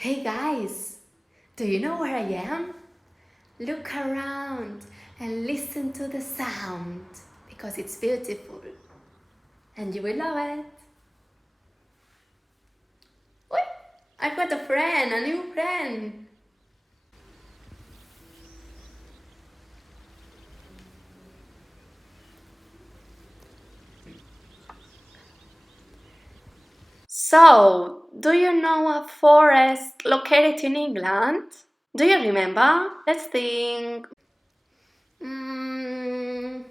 Hey guys, do you know where I am? Look around and listen to the sound because it's beautiful and you will love it. Wait, I've got a new friend. So, do you know a forest located in England? Do you remember? Let's think. Mm,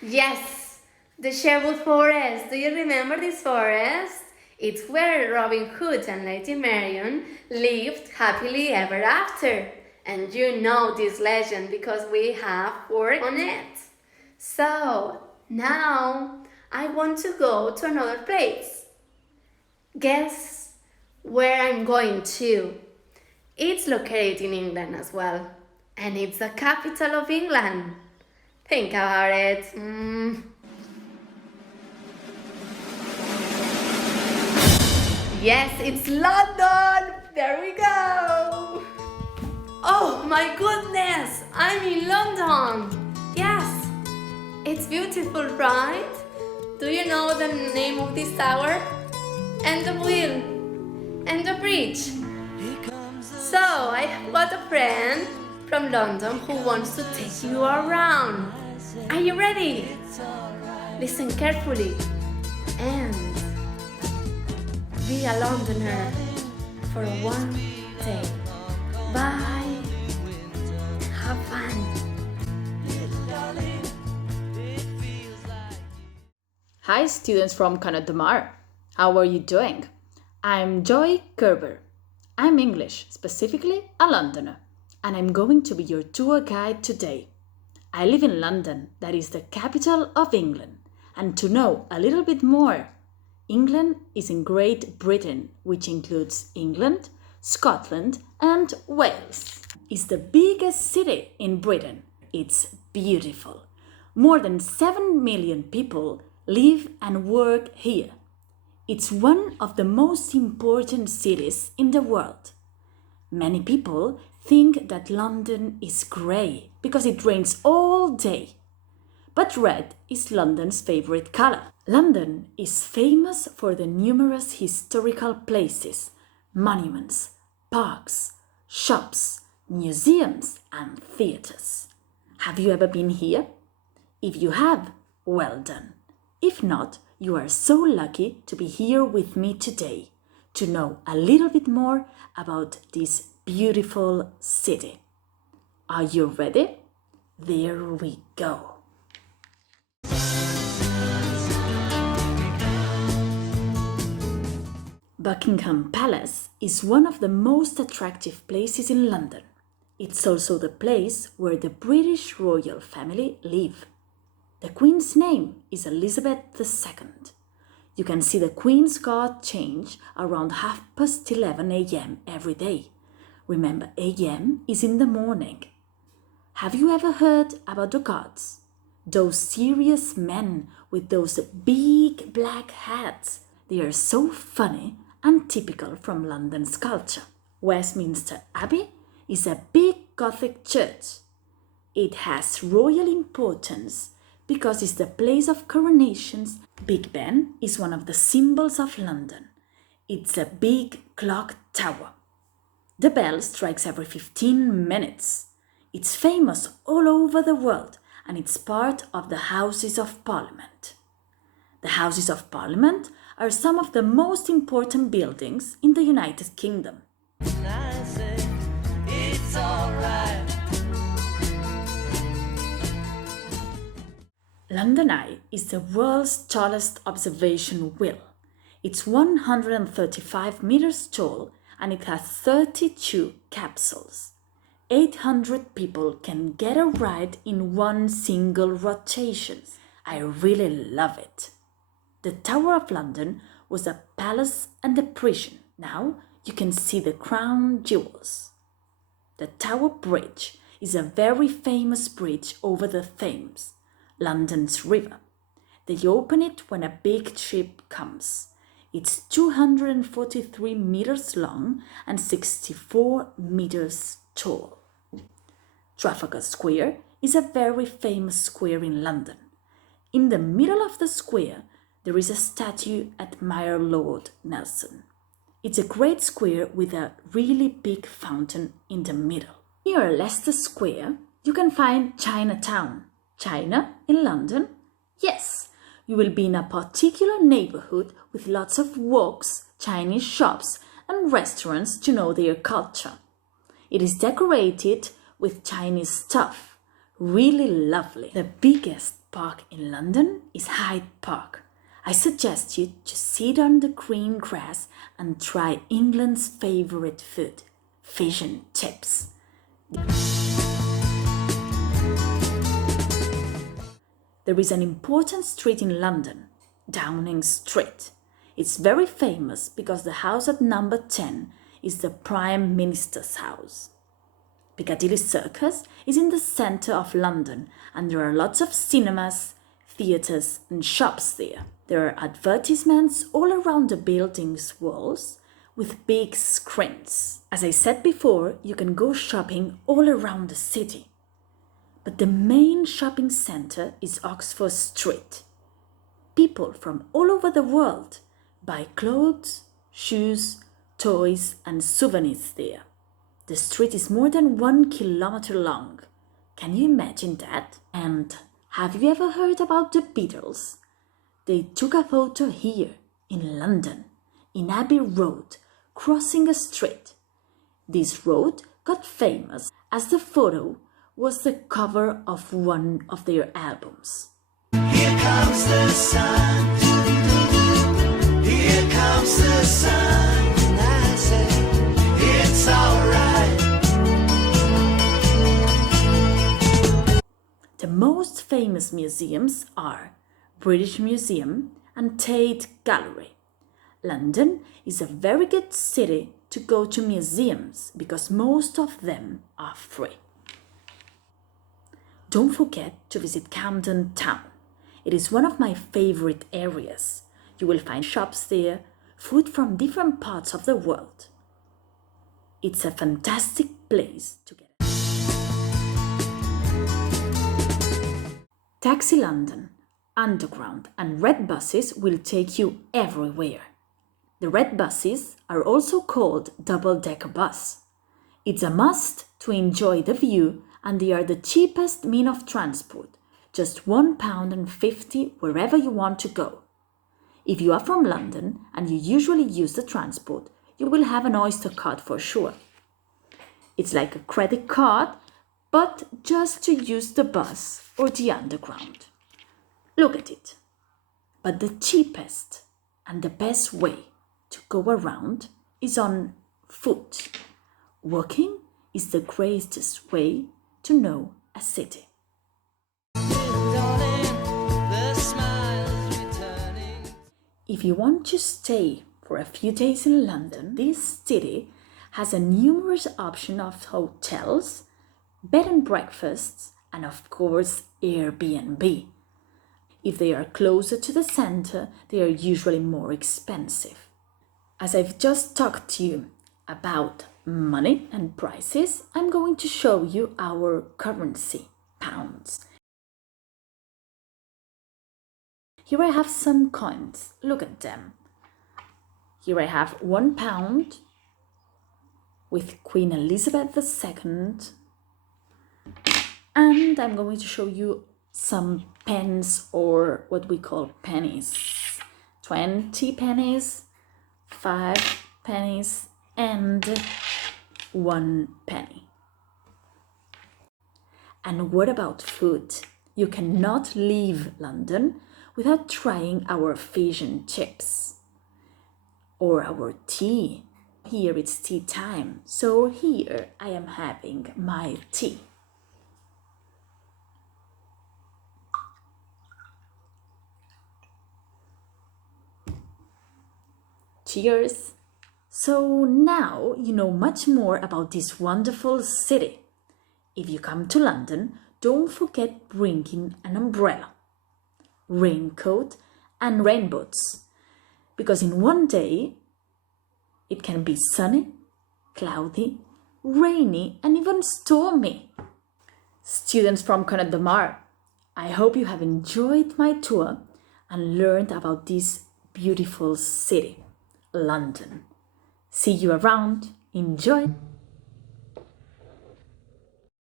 yes, the Sherwood Forest. Do you remember this forest? It's where Robin Hood and Lady Marion lived happily ever after. And you know this legend because we have worked on it. So, now I want to go to another place. Guess where I'm going to? It's located in England as well. And it's the capital of England. Think about it. Yes, it's London! There we go! Oh my goodness! I'm in London! Yes! It's beautiful, right? Do you know the name of this tower? And the wheel? And the bridge? So, I have got a friend from London who wants to take you around. Are you ready? Listen carefully and be a Londoner for one day. Bye. Have fun. Hi, students from Canadamar. How are you doing? I'm Joy Kerber. I'm English, specifically a Londoner, and I'm going to be your tour guide today. I live in London, that is the capital of England, and to know a little bit more, England is in Great Britain, which includes England, Scotland, and Wales. It's the biggest city in Britain. It's beautiful. More than 7 million people live and work here. It's one of the most important cities in the world. Many people think that London is grey because it rains all day. But red is London's favorite color. London is famous for the numerous historical places, monuments, parks, shops, museums, and theaters. Have you ever been here? If you have, well done. If not, you are so lucky to be here with me today to know a little bit more about this beautiful city. Are you ready? There we go. Buckingham Palace is one of the most attractive places in London. It's also the place where the British royal family live. The Queen's name is Elizabeth II. You can see the Queen's Guard change around 11:30 a.m. every day. Remember, a.m. is in the morning. Have you ever heard about the Guards? Those serious men with those big black hats. They are so funny and typical from London's culture. Westminster Abbey is a big Gothic church. It has royal importance because it's the place of coronations. Big Ben is one of the symbols of London. It's a big clock tower. The bell strikes every 15 minutes. It's famous all over the world and it's part of the Houses of Parliament. The Houses of Parliament are some of the most important buildings in the United Kingdom. London Eye is the world's tallest observation wheel. It's 135 meters tall and it has 32 capsules. 800 people can get a ride in one single rotation. I really love it. The Tower of London was a palace and a prison. Now you can see the crown jewels. The Tower Bridge is a very famous bridge over the Thames, London's river. They open it when a big ship comes. It's 243 meters long and 64 meters tall. Trafalgar Square is a very famous square in London. In the middle of the square, there is a statue admire Lord Nelson. It's a great square with a really big fountain in the middle. Near Leicester Square, you can find Chinatown. China in London? Yes, you will be in a particular neighborhood with lots of walks, Chinese shops, and restaurants to know their culture. It is decorated with Chinese stuff. Really lovely. The biggest park in London is Hyde Park. I suggest you to sit on the green grass and try England's favorite food, fish and chips. There is an important street in London, Downing Street. It's very famous because the house at number 10 is the Prime Minister's house. Piccadilly Circus is in the centre of London and there are lots of cinemas, theatres and shops there. There are advertisements all around the building's walls with big screens. As I said before, you can go shopping all around the city. But the main shopping centre is Oxford Street. People from all over the world buy clothes, shoes, toys and souvenirs there. The street is more than 1 kilometre long. Can you imagine that? And have you ever heard about the Beatles? They took a photo here in London, in Abbey Road, crossing a street. This road got famous as the photo was the cover of one of their albums. Here comes the sun. Here comes the sun. And I say, it's alright. The most famous museums are British Museum and Tate Gallery. London is a very good city to go to museums because most of them are free. Don't forget to visit Camden Town. It is one of my favorite areas. You will find shops there, food from different parts of the world. It's a fantastic place to get. Taxi London, Underground and red buses will take you everywhere. The red buses are also called double-decker bus. It's a must to enjoy the view and they are the cheapest mean of transport, just £1.50 wherever you want to go. If you are from London and you usually use the transport, you will have an Oyster card for sure. It's like a credit card, but just to use the bus or the underground. Look at it. But the cheapest and the best way to go around is on foot. Walking is the greatest way to know a city. If you want to stay for a few days in London, this city has a numerous option of hotels, bed and breakfasts, and of course Airbnb. If they are closer to the center, they are usually more expensive. As I've just talked to you about money and prices, I'm going to show you our currency, pounds. Here I have some coins. Look at them. Here I have £1 with Queen Elizabeth II. And I'm going to show you some pence, or what we call pennies. 20 pennies, 5 pennies, and 1 penny. And what about food? You cannot leave London without trying our fish and chips or our tea. Here it's tea time, so here I am having my tea. Cheers! So now you know much more about this wonderful city. If you come to London, don't forget bringing an umbrella, raincoat and rain boots. because in one day it can be sunny, cloudy, rainy, and even stormy. Students from Connacht de Mar, I hope you have enjoyed my tour and learned about this beautiful city, London. See you around. Enjoy!